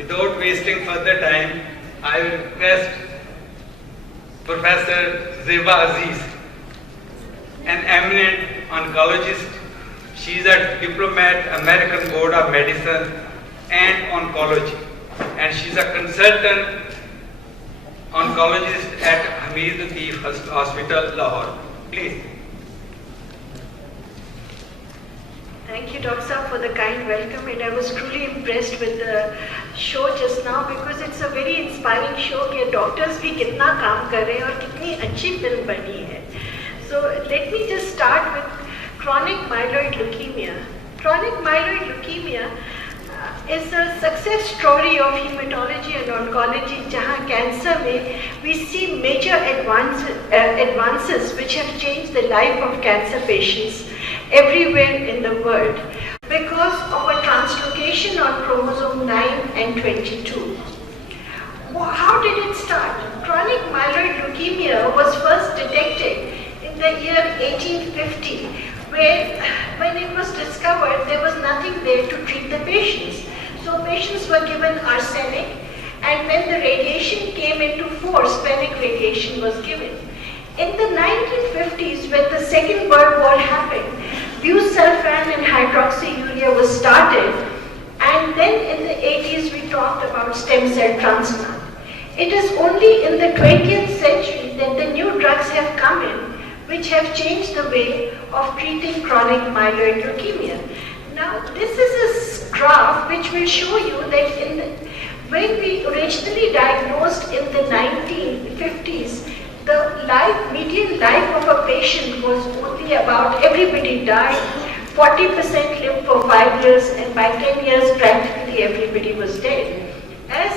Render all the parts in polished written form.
without wasting further time, I will request Professor Zeba Aziz, an eminent oncologist. She is a diplomat, American Board of Medicine and Oncology, and she is a consultant oncologist at Hamid Latif Hospital, Lahore. Please. Thank you, Dr. Saab, for the kind welcome, and I was truly impressed with the show just now because it's a very inspiring show कि doctors भी कितना काम कर रहे हैं और कितनी अच्छी film बनी है. So let me just start with chronic myeloid leukemia. Chronic myeloid leukemia is a success story of hematology and oncology जहाँ cancer में we see major advances which have changed the life of cancer patients everywhere in the world because of a translocation on chromosome 9 and 22. How did it start? Chronic myeloid leukemia was first detected in the year 1850, where when it was discovered there was nothing there to treat the patients. So patients were given arsenic, and when the radiation came into force, sphenic radiation was given. In the 1950s, when the Second World War happened, busulfan and hydroxyurea was started, and then in the 80s we talked about stem cell transplant. It is only in the 20th century that the new drugs have come in, which have changed the way of treating chronic myeloid leukemia. Now, this is a graph which will show you that when we originally diagnosed in the 1950s, the median life of a patient was only about, everybody died, 40% lived for 5 years, and by 10 years practically everybody was dead. As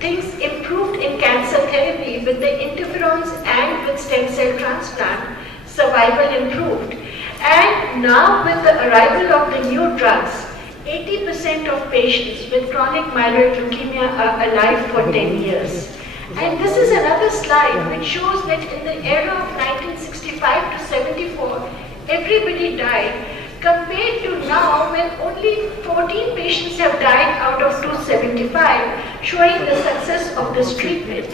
things improved in cancer therapy with the interferons and with stem cell transplant, survival improved. And now with the arrival of the new drugs, 80% of patients with chronic myeloid leukemia are alive for 10 years. And this is another slide which shows that in the era of 1965 to 74, everybody died, compared to now when only 14 patients have died out of 275, showing the success of this treatment.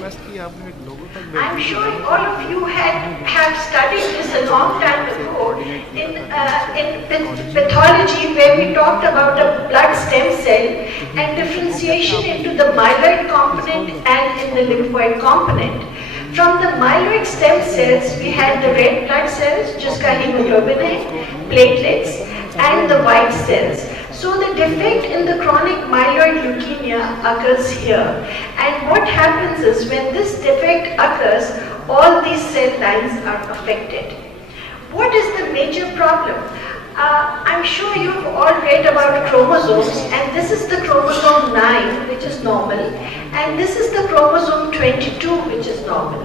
I'm sure all of you have studied this a long time ago in pathology, where we talked about a blood stem cell and differentiation into the myeloid component and in the lymphoid component. From the myeloid stem cells, we had the red blood cells, jiska hemoglobin hai, platelets, and the white cells. So the defect in the chronic myeloid leukemia occurs here. And what happens is when this defect occurs, all these cell lines are affected. What is the major problem? I'm sure you've all read about chromosomes, and this is the chromosome 9, which is normal, and this is the chromosome 22, which is normal.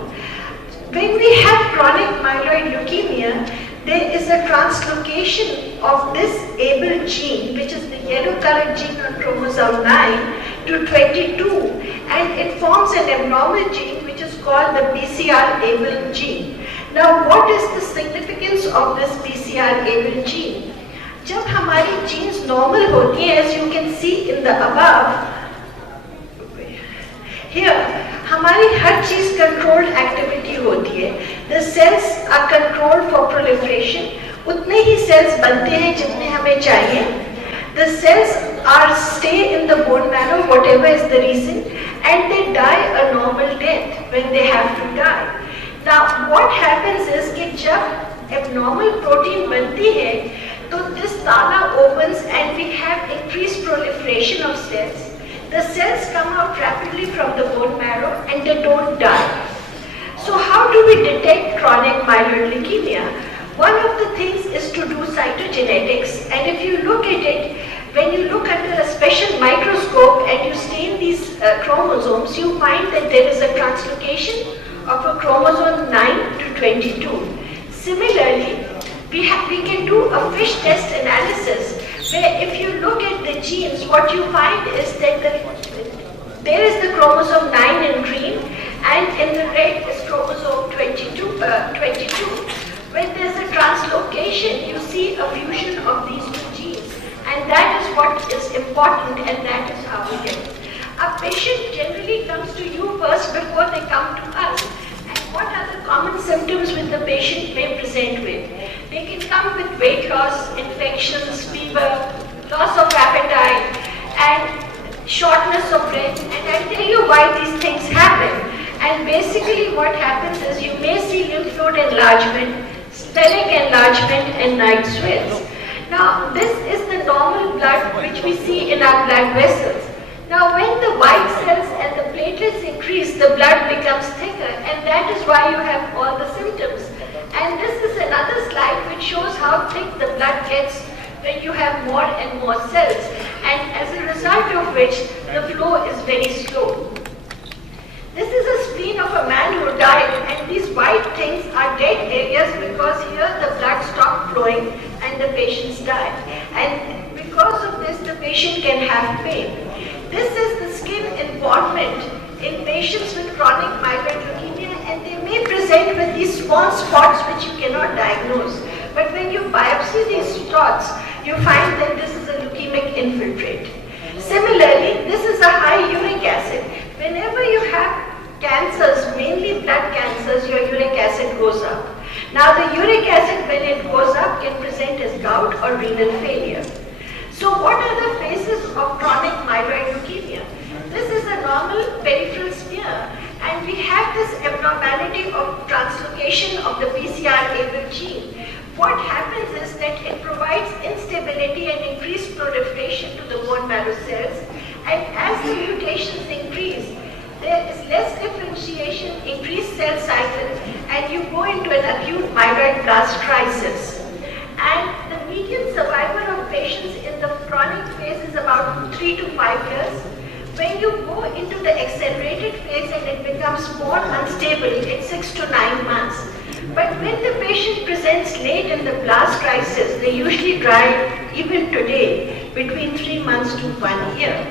When we have chronic myeloid leukemia, there is a translocation of this ABL gene, which is the yellow colored gene on chromosome 9, to 22, and it forms an abnormal gene which is called the BCR-ABL gene. Now, what is the significance of this BCR-ABL gene? जब हमारी genes normal होती हैं, as you can see in the above, here, हमारी हर चीज controlled activity होती है. The cells are controlled for proliferation. उतने ही cells बनते हैं जितने हमें चाहिए. The cells stay in the bone marrow, whatever is the reason, and they die a normal death when they have to die. Now, what happens is कि जब abnormal protein बनती है, तो this thala opens and we have increased proliferation of cells. The cells come out rapidly from the bone marrow and they don't die. So how do we detect chronic myeloid leukemia? One of the things is to do cytogenetics, and if you look at it, when you look under a special microscope and you stain these chromosomes, you find that there is a translocation of a chromosome 9 to 22. Similarly, we can do a FISH test analysis, where if you look at the genes, what you find is that there is the chromosome 9 in green, and in the red is chromosome 22. When there's a translocation, you see a fusion of these two genes, and that is what is important, and that is how we get it. A patient generally comes to you first before they come to us. And what are the common symptoms which the patient may present with? They can come with weight loss, infections, fever, loss of appetite, and shortness of breath. And I'll tell you why these things happen. And basically what happens is you may see lymph node enlargement, stomach enlargement, and night sweats. Now this is the normal blood which we see in our blood vessels. Now when the white cells and the platelets increase, the blood becomes thicker, and that is why you have all the symptoms. And this is another slide which shows how thick the blood gets when you have more and more cells, and as a result of which the flow is very slow. This is a spleen of a man who died, and these white things are dead areas because here the blood stopped flowing and the patients died. And because of this, the patient can have pain. This is the skin involvement in patients with chronic myeloid leukemia, and they may present with these small spots which you cannot diagnose. But when you biopsy these spots, you find that this is a leukemic infiltrate. Similarly, this is a high uric acid. Whenever you have cancers, mainly blood cancers, your uric acid goes up. Now the uric acid, when it goes up, can present as gout or renal failure. So what are the phases of chronic myeloid leukemia? This is a normal peripheral smear, and we have this abnormality of translocation of the BCR-ABL gene. What happens is that it provides instability and increased proliferation to the bone marrow cells, and as the mutations increase, there is less differentiation, increased cell cycle, and you go into an acute myeloid blast crisis. And the median survival of patients in the chronic phase is about 3 to 5 years. When you go into the accelerated phase and it becomes more unstable, it's 6 to 9 months. But when the patient presents late in the blast crisis, they usually die, even today, between 3 months to 1 year.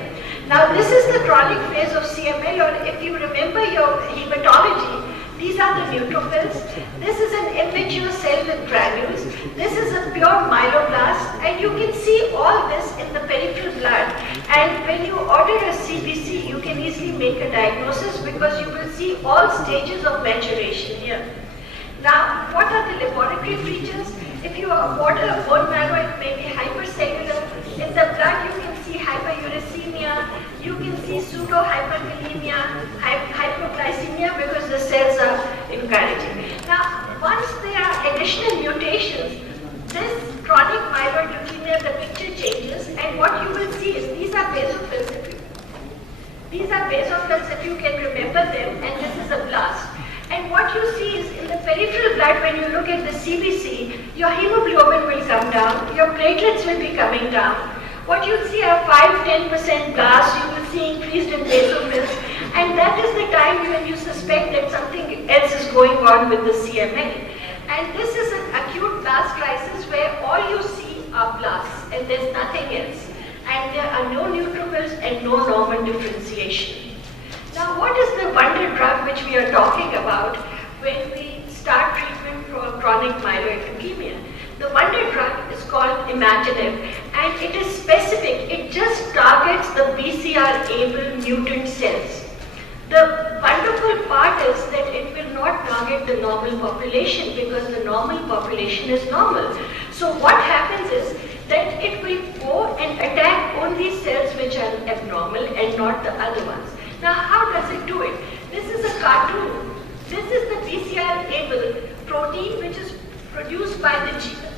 Now this is the chronic phase of CML, or if you remember your hematology, these are the neutrophils. This is an immature cell with granules. This is a pure myeloblast, and you can see all this in the peripheral blood. And when you order a CBC, you can easily make a diagnosis because you will see all stages of maturation here. Now, what are the laboratory features? If you order a bone marrow, it may be hypercellular. In the blood, you can see hyperuricemia. You can see pseudo-hyperkalemia, hypoglycemia, because the cells are encouraging. Now, once there are additional mutations, this chronic myeloid leukemia, the picture changes, and what you will see is these are basophils. These are basophils, if you can remember them, and this is a blast. And what you see is in the peripheral blood, when you look at the CBC, your hemoglobin will come down, your platelets will be coming down. What you'll see are 5-10% blasts, you will see increased in basophils, and that is the time when you suspect that something else is going on with the CML. And this is an acute blast crisis where all you see are blasts and there's nothing else. And there are no neutrophils and no normal differentiation. Now, what is the wonder drug which we are talking about when we start treatment for chronic myeloid leukemia? The wonder drug is called imatinib, and it is specific. It just targets the BCR-ABL mutant cells. The wonderful part is that it will not target the normal population because the normal population is normal. So what happens is that it will go and attack only cells which are abnormal and not the other ones. Now, how does it do it? This is a cartoon. This is the BCR-ABL protein which is produced by the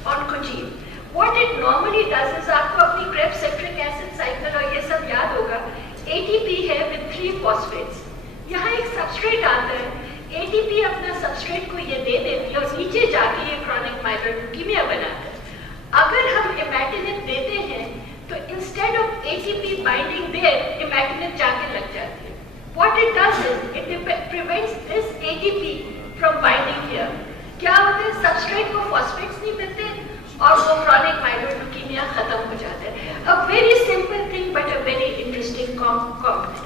oncogene. What it normally does is, आपको अपनी Krebs citric acid cycle और ये सब याद होगा, ATP है with 3 phosphates. यहाँ एक substrate आता है, ATP अपना substrate को ये दे देती है और नीचे जाके ये chronic myeloid leukemia बनाता है. अगर हम imatinib देते हैं, तो instead of ATP binding there, imatinib जाके लग जाती है. What it does is, it prevents this ATP from binding here. क्या होता है? Substrate को phosphates नहीं मिलते और वो chronic myeloid leukemia खत्म हो जाता है. A very simple thing but a very interesting component.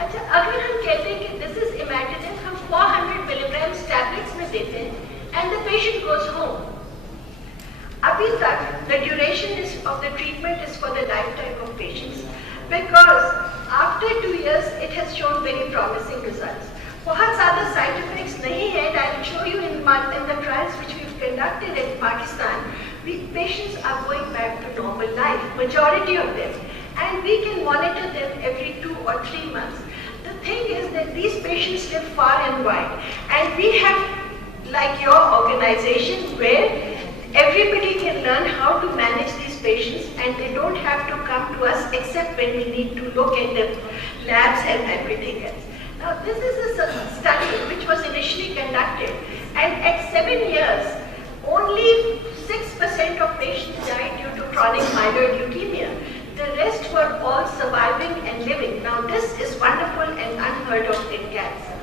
अच्छा, अगर हम कहते हैं कि this is imatinib, हम 400 milligrams tablets में देते हैं and the patient goes home. अभी तक the duration of the treatment is for the lifetime of patients because after after 2 years, it has shown very promising results. बहुत ज़्यादा side effects नहीं है, and I'll show you in the trials which we've conducted in Pakistan. Patients are going back to normal life, majority of them, and we can monitor them every 2 or 3 months. The thing is that these patients live far and wide, and we have, like your organization, where everybody can learn how to manage these patients, and they don't have to come to us except when we need to look at the labs and everything else. Now, this is a study which was initially conducted, and at 7 years, only 6% of patients died due to chronic myeloid leukemia. The rest were all surviving and living. Now, this is wonderful and unheard of in cancer.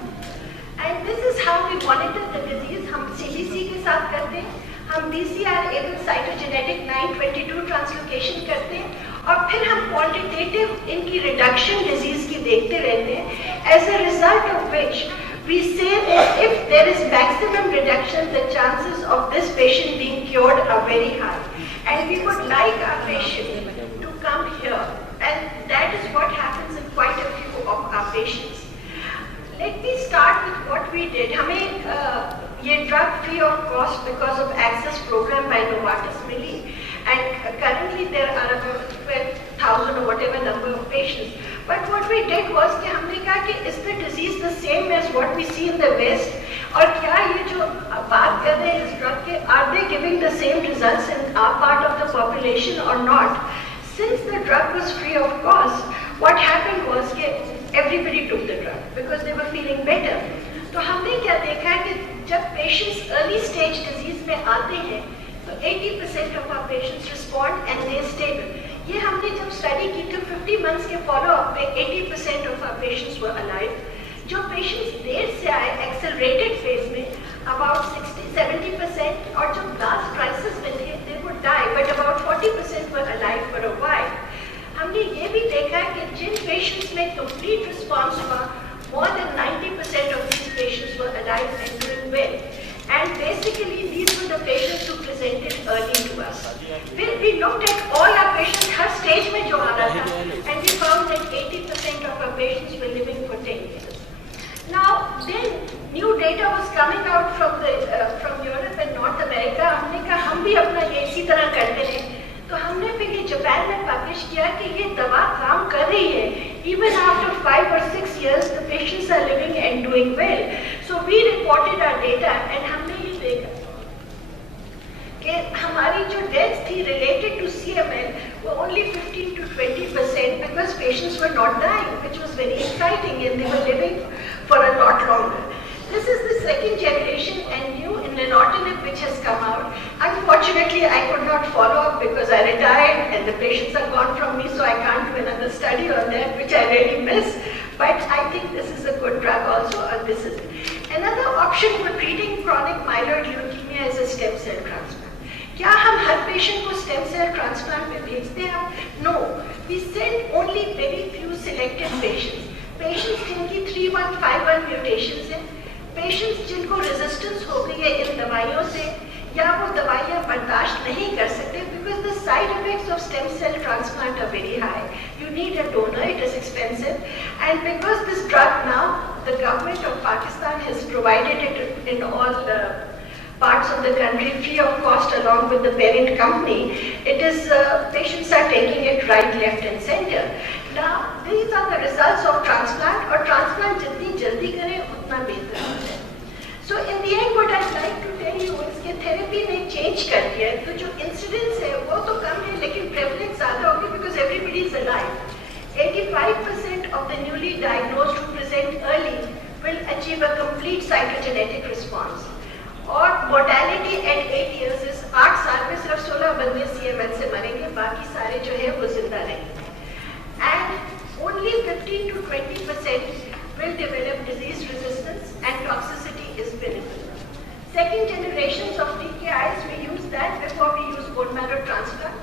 And this is how we monitor the disease. हम CBC के साथ करते हैं, हम BCR-ABL cytogenetic 922 translocation करते हैं, और फिर हम quantitative इनकी reduction disease की देखते रहते हैं. As a result of which, we say that if there is maximum reduction, the chances of this patient being cured are very high. And we would like our patient to come here. And that is what happens in quite a few of our patients. Let me start with what we did. हमें ये drug free of cost because of access program by Novartis milli. And currently there are about 12,000 or whatever number of patients. But what we did was कि हमने कहा कि is the disease the same as what we see in the West? और क्या ये जो बात कर रहे हैं इस drug के, are they giving the same results in our part of the population or not? Since the drug was free of cost, what happened was that everybody took the drug because they were feeling better. तो हमने क्या देखा कि जब patients early stage disease में आते हैं, तो 80% of our patients respond and they are stable. ये हमने जब स्टडी की तो 50 months के फॉलोअप में 80% of our patients were alive. जो patients देर से आए accelerated phase में about 60-70%, और जो last crisis में थे they would die, but about 40% were alive for a while. हमने ये भी देखा कि जिन patients में complete response हुआ, more than 90% of these patients were alive and doing well. And basically, these were the patients who presented early to us. Then we looked at all our patients, her stage में जो आ रहा था, and we found that 80% of our patients were living for 10 years. Now, then new data was coming out from Europe and North America. हमने कहा हम भी अपना ये इसी तरह करते हैं. तो हमने फिर ये जापान में पब्लिश किया कि ये दवा काम कर रही है. Even after 5 or 6 years, the patients are living and doing well. So we reported our data, and हमने ये देखा कि हमारी जो deaths थी related to CML were only 15 to 20% because patients were not dying, which was very exciting, and they were living for a lot longer. This is the second generation and new nilotinib which has come out. Unfortunately, I could not follow up because I retired and the patients are gone from me, so I can't do another study on that, which I really miss. But I think this is a good drug also, and this is another option for treating chronic myeloid leukemia is a stem cell transplant. क्या हम हर patient को stem cell transplant में भेजते हैं? No, we send only very few selected patients. Patients जिनकी 3151 mutations हैं, patients जिनको resistance हो गई है इन दवाइयों से, या वो दवाइयाँ बर्दाश्त नहीं कर सकते, because the side effects of stem cell transplant are very high. You need a donor, it is expensive, and because this drug now, the government of Pakistan has provided it in all the parts of the country free of cost along with the parent company. It is, patients are taking it right, left and center. Now, these are the results of transplant, और transplant जितनी जल्दी करें उतना बेहतर होता है. So in the end, what I'd like to tell you is कि therapy ने change कर दिया है, तो जो incidence है वो तो कम है, लेकिन prevalence ज़्यादा होगी because everybody is alive. 85% of the newly diagnosed who present early will achieve a complete cytogenetic response. और mortality at 8 years is 8 साल में सिर्फ 16 बंदे CML से मरेंगे, बाकी सारे जो है वो जिंदा रहेंगे. And only 15 to 20% will develop disease resistance and toxicity is minimal. Second generations of TKIs, we use that before we use bone marrow transplant,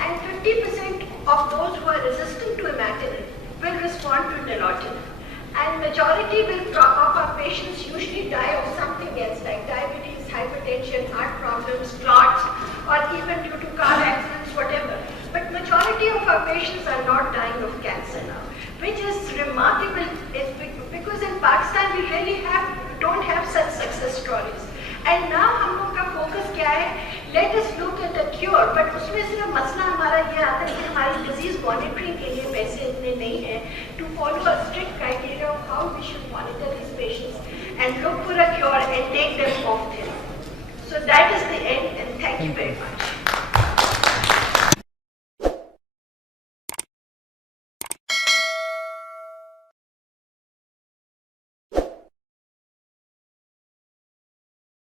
and 50% of those who are resistant to imatinib will respond to nilotinib. And majority will drop off. Our patients usually die of something else like diabetes, hypertension, heart problems, clots, or even due to car accidents, whatever. But majority of our patients are not dying of cancer now, which is है let us look at the cure, but उसमें सिर्फ मसला हमारा ये आता है कि हमारी डिजीज मॉनिटरिंग के लिए पैसे इतने नहीं है to follow a strict criteria of how we should monitor this patients and look for a cure and take them off therapy. So that is the end, and thank you very much.